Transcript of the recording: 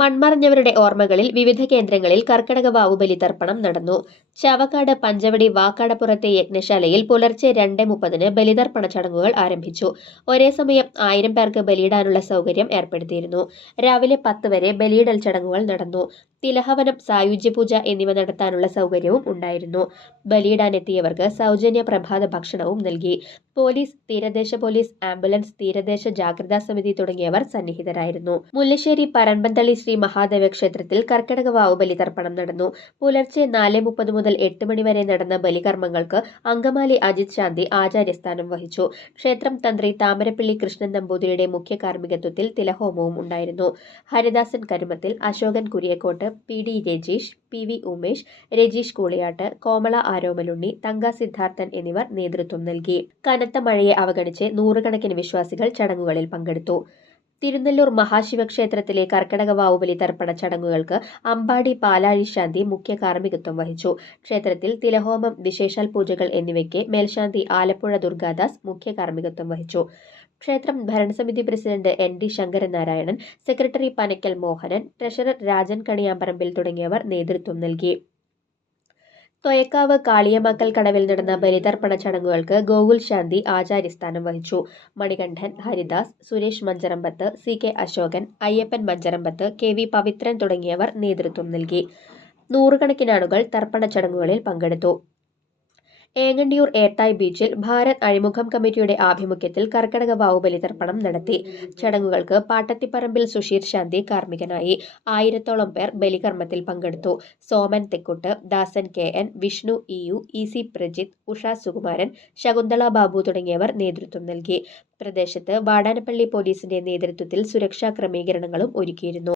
മൺമറഞ്ഞവരുടെ ഓർമ്മകളിൽ വിവിധ കേന്ദ്രങ്ങളിൽ കർക്കടക വാവുബലി തർപ്പണം നടന്നു. ചവക്കാട് പഞ്ചവടി വാക്കാടപ്പുറത്തെ യജ്ഞശാലയിൽ പുലർച്ചെ രണ്ട് മുപ്പതിന് ബലിതർപ്പണ ചടങ്ങുകൾ ആരംഭിച്ചു. ഒരേ സമയം ആയിരം പേർക്ക് ബലിയിടാനുള്ള സൗകര്യം ഏർപ്പെടുത്തിയിരുന്നു. രാവിലെ പത്ത് വരെ ബലിയിടൽ ചടങ്ങുകൾ നടന്നു. തിലഹവനം സായുജ്യപൂജ എന്നിവ നടത്താനുള്ള സൗകര്യവും ഉണ്ടായിരുന്നു. ബലിയിടാനെത്തിയവർക്ക് സൗജന്യ പ്രഭാത ഭക്ഷണവും നൽകി. പോലീസ് തീരദേശ പോലീസ് ആംബുലൻസ് തീരദേശ ജാഗ്രതാ സമിതി തുടങ്ങിയവർ സന്നിഹിതരായിരുന്നു. മുല്ലശ്ശേരി പരമ്പന്തളി ശ്രീ മഹാദേവ ക്ഷേത്രത്തിൽ കർക്കിടക വാവ് ബലിതർപ്പണം നടന്നു. പുലർച്ചെ നാല് മുപ്പത് മുതൽ എട്ട് മണിവരെ നടന്ന ബലികർമ്മങ്ങൾക്ക് അങ്കമാലി അജിത് ശാന്തി ആചാര്യസ്ഥാനം വഹിച്ചു. ക്ഷേത്രം തന്ത്രി താമരപ്പള്ളി കൃഷ്ണൻ നമ്പൂതിരിയുടെ മുഖ്യ കാർമ്മികത്വത്തിൽ തിലഹോമവും ഉണ്ടായിരുന്നു. Haridasan Karumathil Ashokan Kuriakkottu P D Rajeesh P V Umesh Rajeesh Kooliyattu Komala Aromalunni Thanka Siddharthan എന്നിവർ നേതൃത്വം നൽകി. കനത്ത മഴയെ അവഗണിച്ച് നൂറുകണക്കിന് വിശ്വാസികൾ ചടങ്ങുകളിൽ പങ്കെടുത്തു. തിരുനെല്ലൂർ മഹാശിവക്ഷേത്രത്തിലെ കർക്കടക വാവുബലി തർപ്പണ ചടങ്ങുകൾക്ക് അമ്പാടി പാലാഴി ശാന്തി മുഖ്യ കാർമ്മികത്വം വഹിച്ചു. ക്ഷേത്രത്തിൽ തിലഹോമം വിശേഷാൽ പൂജകൾ എന്നിവയ്ക്ക് മേൽശാന്തി ആലപ്പുഴ ദുർഗാദാസ് മുഖ്യ കാർമ്മികത്വം വഹിച്ചു. ക്ഷേത്രം ഭരണസമിതി president N D Sankaranarayanan secretary Panakkal Mohanan treasurer Rajan Kaniyamparambil തുടങ്ങിയവർ നേതൃത്വം നൽകി. തൊയക്കാവ് കാളിയമക്കൽ കടവിൽ നടന്ന ബലിതർപ്പണ ചടങ്ങുകൾക്ക് ഗോകുൽ ശാന്തി ആചാര്യസ്ഥാനം വഹിച്ചു. Manikandan Haridas Suresh Mancharambath C K Ashokan Ayyappan Mancharambath K V Pavithran തുടങ്ങിയവർ നേതൃത്വം നൽകി. നൂറുകണക്കിനാളുകൾ തർപ്പണ ചടങ്ങുകളിൽ പങ്കെടുത്തു. ഏങ്ങണ്ടിയൂർ ഏത്തായ് ബീച്ചിൽ ഭാരത് അഴിമുഖം കമ്മിറ്റിയുടെ ആഭിമുഖ്യത്തിൽ കർക്കടക വാവുബലി തർപ്പണം നടത്തി. ചടങ്ങുകൾക്ക് പാട്ടത്തിപ്പറമ്പിൽ സുഷീർ ശാന്തി കാർമ്മികനായി ആയിരത്തോളം പേർ ബലികർമ്മത്തിൽ പങ്കെടുത്തു. Soman Thekkutt Dasan K N Vishnu E U E C Prajith Usha Sukumaran Shakuntala Babu തുടങ്ങിയവർ നേതൃത്വം നൽകി. പ്രദേശത്ത് വാടാനപ്പള്ളി പോലീസിന്റെ നേതൃത്വത്തിൽ സുരക്ഷാ ക്രമീകരണങ്ങളും ഒരുക്കിയിരുന്നു.